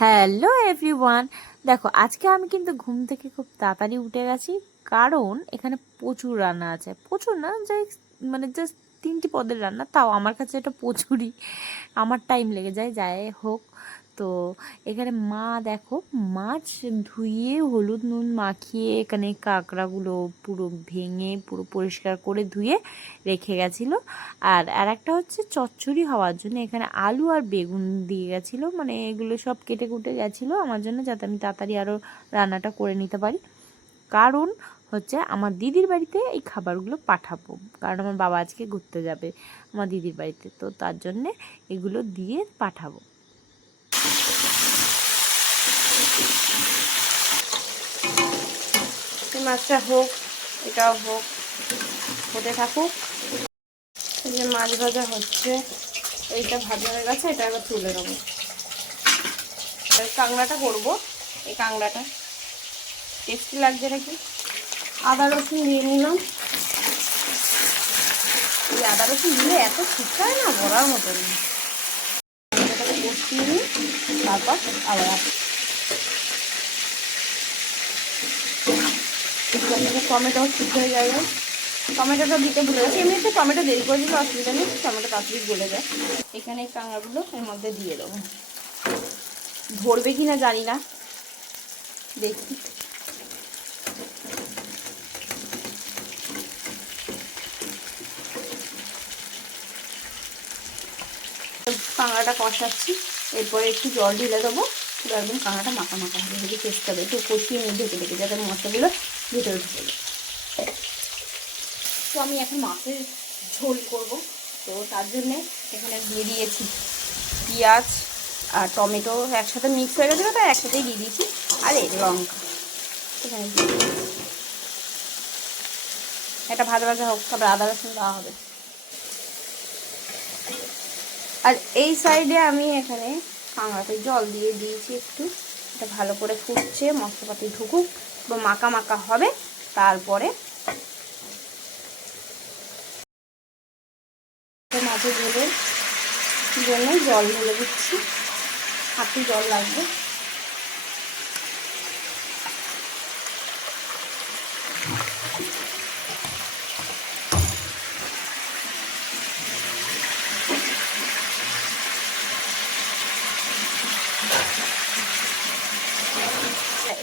Hello everyone, দেখো আজকে আমি কিন্তু ঘুম থেকে খুব তাড়াতাড়ি উঠে গেছি। কারণ এখানে প্রচুর রান্না আছে, প্রচুর না, যাই মানে জাস্ট 3টি পদের রান্না, তাও আমার কাছে এটা প্রচুরই, আমার টাইম লেগে যায়, যাই হোক। তো এখানে মা দেখো মাছ ধুয়ে হলুদ নুন মাখিয়ে এখানে কাঁকড়াগুলো পুরো ভেঙে পুরো পরিষ্কার করে ধুয়ে রেখে গেছিলো। আর একটা হচ্ছে চচ্চড়ি হওয়ার জন্য এখানে আলু আর বেগুন দিয়ে গেছিলো, মানে এগুলো সব কেটে কুটে গেছিলো আমার জন্য, যাতে আমি তাড়াতাড়ি আরও রান্নাটা করে নিতে পারি। কারণ হচ্ছে আমার দিদির বাড়িতে এই খাবারগুলো পাঠাবো, কারণ আমার বাবা আজকে ঘুরতে যাবে আমার দিদির বাড়িতে, তো তার জন্যে এগুলো দিয়ে পাঠাবো। মাছটা হোক, এটাও হোক, হতে থাকুক। এই যে মাছ ভাজা হচ্ছে, এইটা ভাজা হয়ে গেছে, এটা আবার তুলে নেবো। কাঁকড়াটা করবো, এই কাঁকড়াটা টেস্টি লাগছে নাকি। আদা রসুন দিয়ে নিলাম। এই আদা রসুন দিলে এত শুকায় না, বলার মতো নেই। এটাকে কষিয়ে নিই, তারপর আবার টমেটো সিদ্ধ হয়ে যাবে। টমেটোটা দিতে ভুলে গেছি, এমনিতে টমেটো দেরি করে দিলে অসুবিধা নেই, টমেটো তাড়াতাড়ি গলে যায়। এখানে এই কাঁকড়াগুলো এর মধ্যে দিয়ে দেবো। ধরবে কি না জানি না, দেখি। কাঁকড়াটা কষাচ্ছি, এরপরে একটু জল ঢেলে দেবো, পুরো একদম কাঁকড়াটা মাখা মাখা হবে, যদি টেস্ট হবে। একটু কষিয়ে নিয়ে ঢেকে ঢেকে যাতে মশলাগুলো ভিতরে ঢুকে যায়। তো আমি এখন মাছের ঝোল করব, তো তার জন্যে এখানে দিয়ে দিয়েছি পেঁয়াজ আর টমেটো একসাথে মিক্স হয়ে গেছিলো, তাই একসাথেই দিয়ে দিয়েছি। আর এই লঙ্কা এখানে দিয়ে দিয়েছি। এটা ভাজা ভাজা হোক, তারপরে আদা রসুন দেওয়া হবে। আর এই সাইডে আমি এখানে কাঁকড়াতে জল দিয়ে দিয়েছি একটু, এটা ভালো করে ফুটছে, মশলাপাতি ঢুকুক, পুরো মাখা মাখা হবে। তারপরে মাছের ঝোলের জন্য জল ঢেলে দিচ্ছি, হাতে জল লাগবে।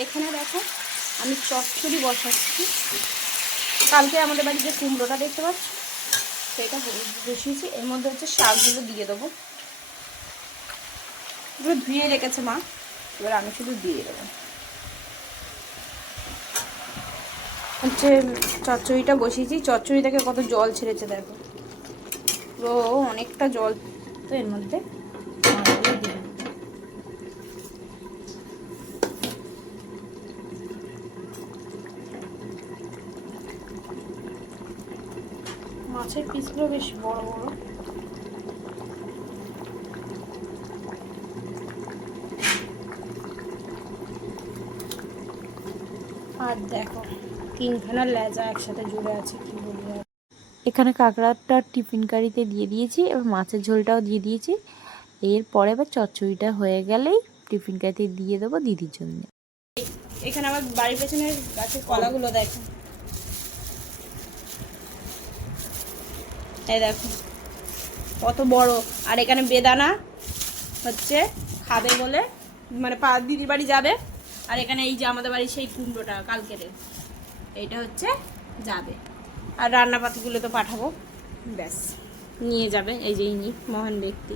এখানে দেখো আমি চচ্চড়ি বসাচ্ছি। কালকে আমাদের বাড়িতে কুমড়োটা দেখতে পাচ্ছ, সেটা বসিয়েছি। এর মধ্যে হচ্ছে শাকগুলো দিয়ে দেবো, এগুলো ধুয়ে রেখেছে মা, এবার আমি শুধু দিয়ে দেবো। হচ্ছে চচ্চড়িটা বসিয়েছি, চচ্চড়ি থেকে কত জল ছেড়েছে দেখো, পুরো অনেকটা জল। তো এর মধ্যে দিয়ে মাছের পিসগুলো বেশ বড় বড়। আর দেখো 3খানা লেজা একসাথে জুড়ে আছে, কি বলবো। এখানে কাঁকড়াটা টিফিন কারিতে দিয়ে দিয়েছি, এবার মাছের ঝোলটাও দিয়ে দিয়েছি। এরপরে এবার চচ্চড়িটা হয়ে গেলেই টিফিন কারিতে দিয়ে দেবো দিদির জন্য। এখানে আমার বাড়ির পেছনের গাছের কলাগুলো দেখো, এই দেখো কত বড়। আর এখানে বেদানা হচ্ছে খাবে বলে, মানে দিদির বাড়ি যাবে। আর এখানে এই যে আমাদের বাড়ি সেই কুমড়োটা কালকের, এইটা হচ্ছে যাবে। আর রান্নাপাতিগুলো তো পাঠাবো, ব্যাস নিয়ে যাবে এই যে ইনি মহান ব্যক্তি।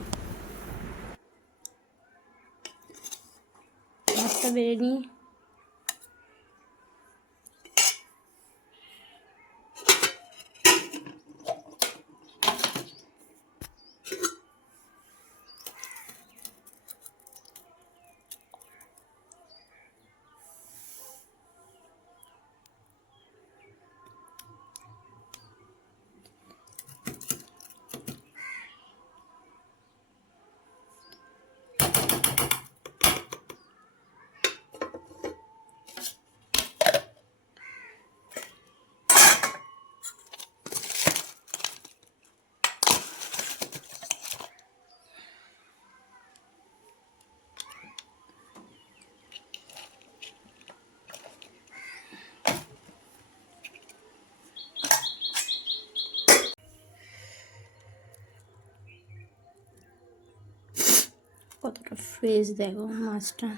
ভাতটা বেড়ে নিই। কতটা ফ্রেশ দেখো মাছটা।